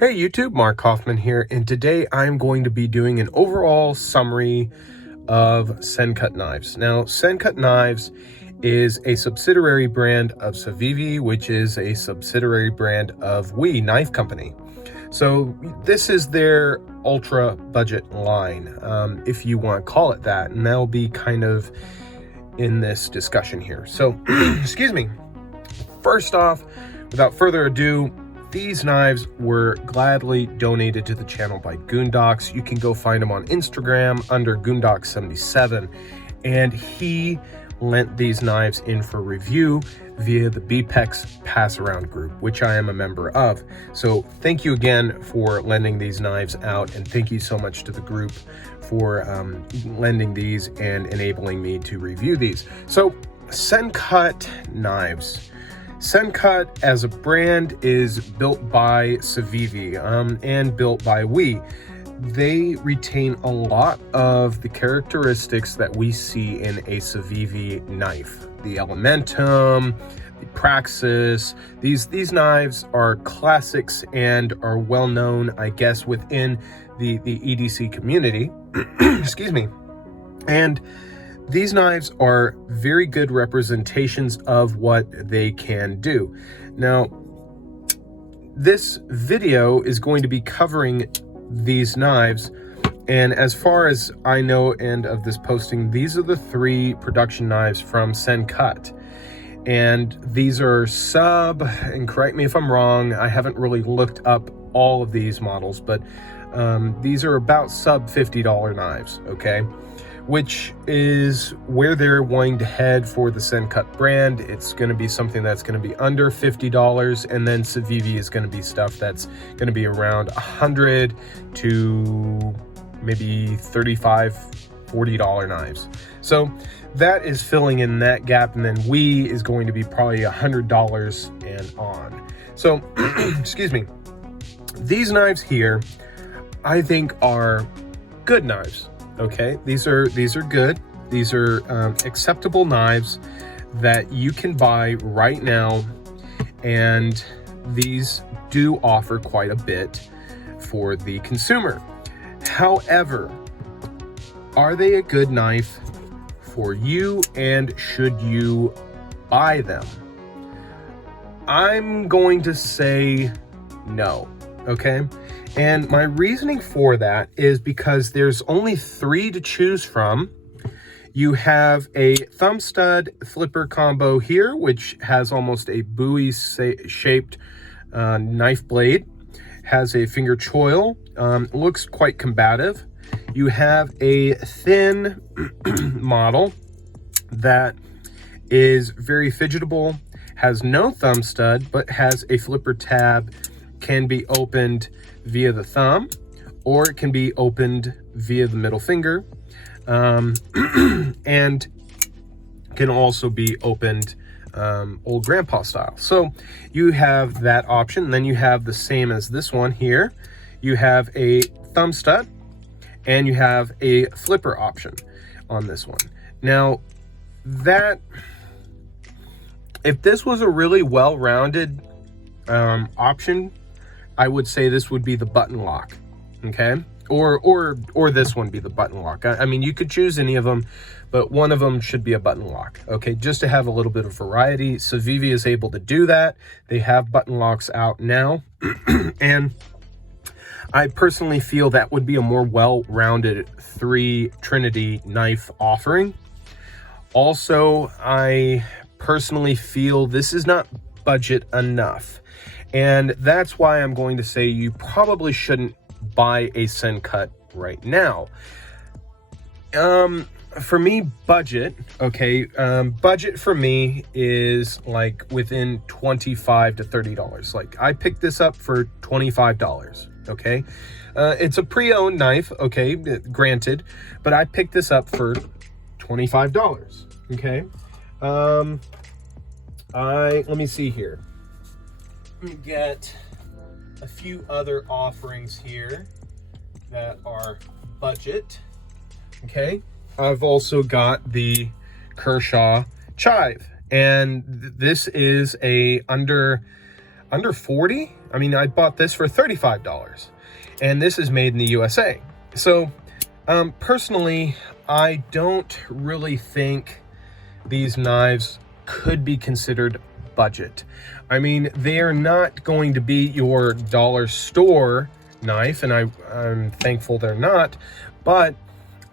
Hey YouTube, Mark Hoffman here, and today I'm going to be doing an overall summary of Sencut knives. Now, Sencut knives is a subsidiary brand of Civivi, which is a subsidiary brand of WorthThe Knife Company. So this is their ultra budget line, if you want to call it that, and that'll be kind of in this discussion here. So, excuse me. First off, without further ado, these knives were gladly donated to the channel by Goondocks. You can go find him on Instagram under Goondocks77, and he lent these knives in for review via the BPEX Pass Around group, which I am a member of. So thank you again for lending these knives out, and thank you so much to the group for lending these and enabling me to review these. So Sencut knives. Sencut as a brand is built by Civivi and built by WorthThe. They retain a lot of the characteristics that we see in a Civivi knife. The Elementum, the Praxis, these knives are classics and are well known, I guess, within the EDC community. Excuse me. And these knives are very good representations of what they can do. Now, this video is going to be covering these knives, and as far as I know and of this posting, these are the 3 production knives from Sencut. And these are sub, and correct me if I'm wrong, I haven't really looked up all of these models, but these are about sub $50 knives, okay? Which is where they're wanting to head for the Sencut brand. It's going to be something that's going to be under $50, and then Civivi is going to be stuff that's going to be around $100 to maybe $35, $40 knives. So that is filling in that gap, and then WorthThe is going to be probably $100 and on. So, excuse me. These knives here, I think, are good knives. Okay, these are good. These are acceptable knives that you can buy right now, and these do offer quite a bit for the consumer. However, are they a good knife for you, and should you buy them? I'm going to say no. Okay, and my reasoning for that is because there's only 3 to choose from. You have a thumb stud flipper combo here, which has almost a buoy shaped knife blade, has a finger choil, looks quite combative. You have a thin model that is very fidgetable, has no thumb stud, but has a flipper tab, can be opened via the thumb, or it can be opened via the middle finger, and can also be opened old grandpa style. So you have that option. Then you have the same as this one here. You have a thumb stud, and you have a flipper option on this one. Now, that if this was a really well-rounded option, I would say this would be the button lock, okay? Or this one be the button lock. I mean, you could choose any of them, but one of them should be a button lock, okay? Just to have a little bit of variety. Civivi is able to do that. They have button locks out now, and I personally feel that would be a more well-rounded 3 Trinity knife offering. Also, I personally feel this is not budget enough. And that's why I'm going to say you probably shouldn't buy a Sencut right now. For me, budget, okay, budget for me is like within $25 to $30. Like, I picked this up for $25, okay? It's a pre-owned knife, okay, granted, but I picked this up for $25, okay? Let me see here. Let me get a few other offerings here that are budget. Okay, I've also got the Kershaw Chive, and this is a under 40 I mean, I bought this for $35, and this is made in the USA. So personally, I don't really think these knives could be considered budget. I mean, they are not going to be your dollar store knife, and I'm thankful they're not, but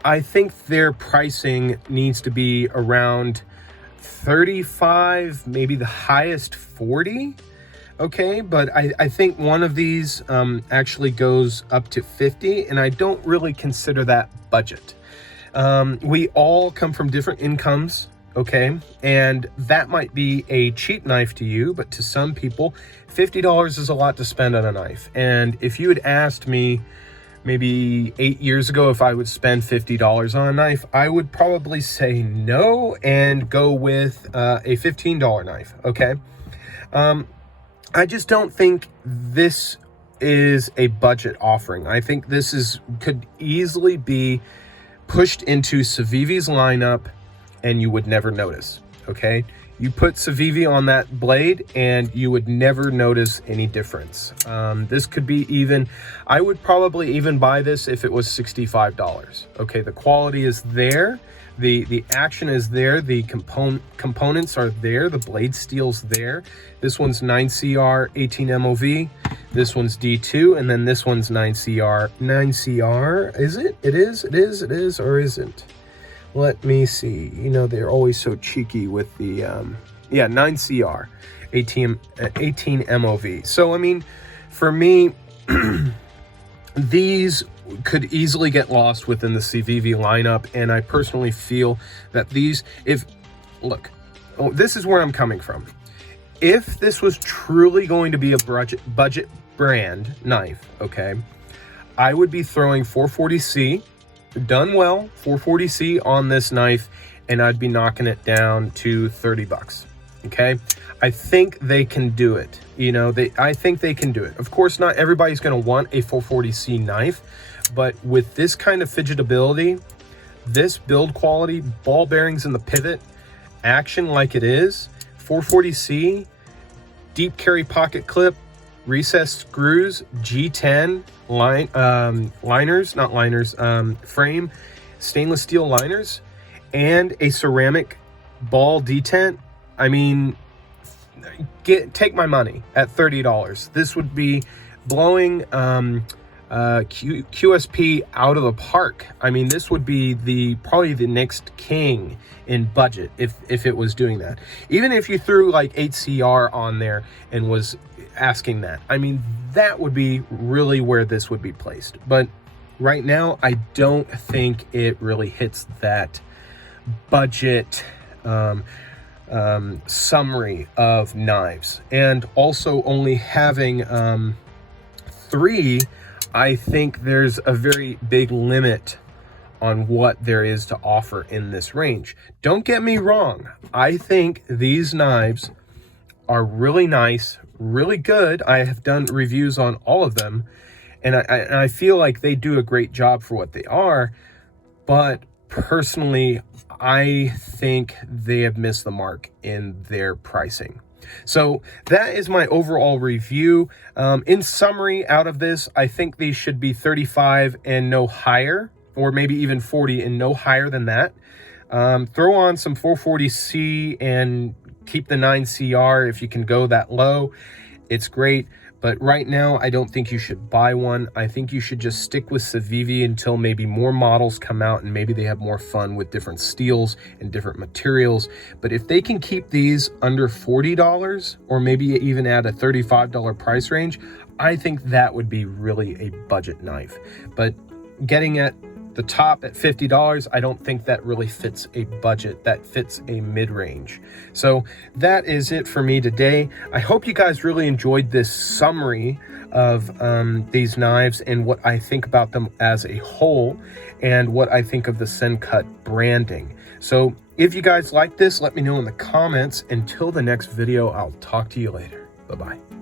I think their pricing needs to be around 35, maybe the highest 40. Okay, but I think one of these actually goes up to 50, and I don't really consider that budget. We all come from different incomes, okay? And that might be a cheap knife to you, but to some people, $50 is a lot to spend on a knife. And if you had asked me maybe 8 years ago if I would spend $50 on a knife, I would probably say no and go with a $15 knife, okay? I just don't think this is a budget offering. I think this could easily be pushed into Civivi's lineup and you would never notice, okay? You put Civivi on that blade and you would never notice any difference. This could be even, I would probably even buy this if it was $65. Okay, the quality is there. The action is there, the components are there, the blade steel's there. This one's 9CR 18 MOV, this one's D2, and then this one's 9CR. 9CR, is it? It is, or isn't? Let me see. You know, they're always so cheeky with the, yeah, 9CR 18 MOV. So, I mean, for me, these could easily get lost within the Civivi lineup, and I personally feel that these, look, this is where I'm coming from. If this was truly going to be a budget brand knife, okay, I would be throwing 440C, done well, 440C on this knife, and I'd be knocking it down to $30. Okay, I think they can do it. You know, I think they can do it. Of course, not everybody's going to want a 440C knife, but with this kind of fidgetability, this build quality, ball bearings in the pivot, action like it is, 440C, deep carry pocket clip, recessed screws, G10 frame, stainless steel liners, and a ceramic ball detent. I mean, take my money at $30. This would be blowing QSP out of the park. I mean, this would be probably the next king in budget if it was doing that. Even if you threw like 8CR on there and was asking that, I mean, that would be really where this would be placed. But right now, I don't think it really hits that budget summary of knives. And also only having 3, I think there's a very big limit on what there is to offer in this range. Don't get me wrong, I think these knives are really nice, really good. I have done reviews on all of them, and I feel like they do a great job for what they are, but personally, I think they have missed the mark in their pricing. So that is my overall review. In summary, out of this, I think these should be 35 and no higher, or maybe even 40 and no higher than that. Throw on some 440C and keep the 9CR if you can go that low. It's great. But right now, I don't think you should buy one. I think you should just stick with Civivi until maybe more models come out and maybe they have more fun with different steels and different materials. But if they can keep these under $40 or maybe even at a $35 price range, I think that would be really a budget knife. But getting at the top at $50, I don't think that really fits a budget. That fits a mid-range. So that is it for me today. I hope you guys really enjoyed this summary of these knives and what I think about them as a whole and what I think of the Sencut branding. So if you guys like this, let me know in the comments. Until the next video, I'll talk to you later. Bye-bye.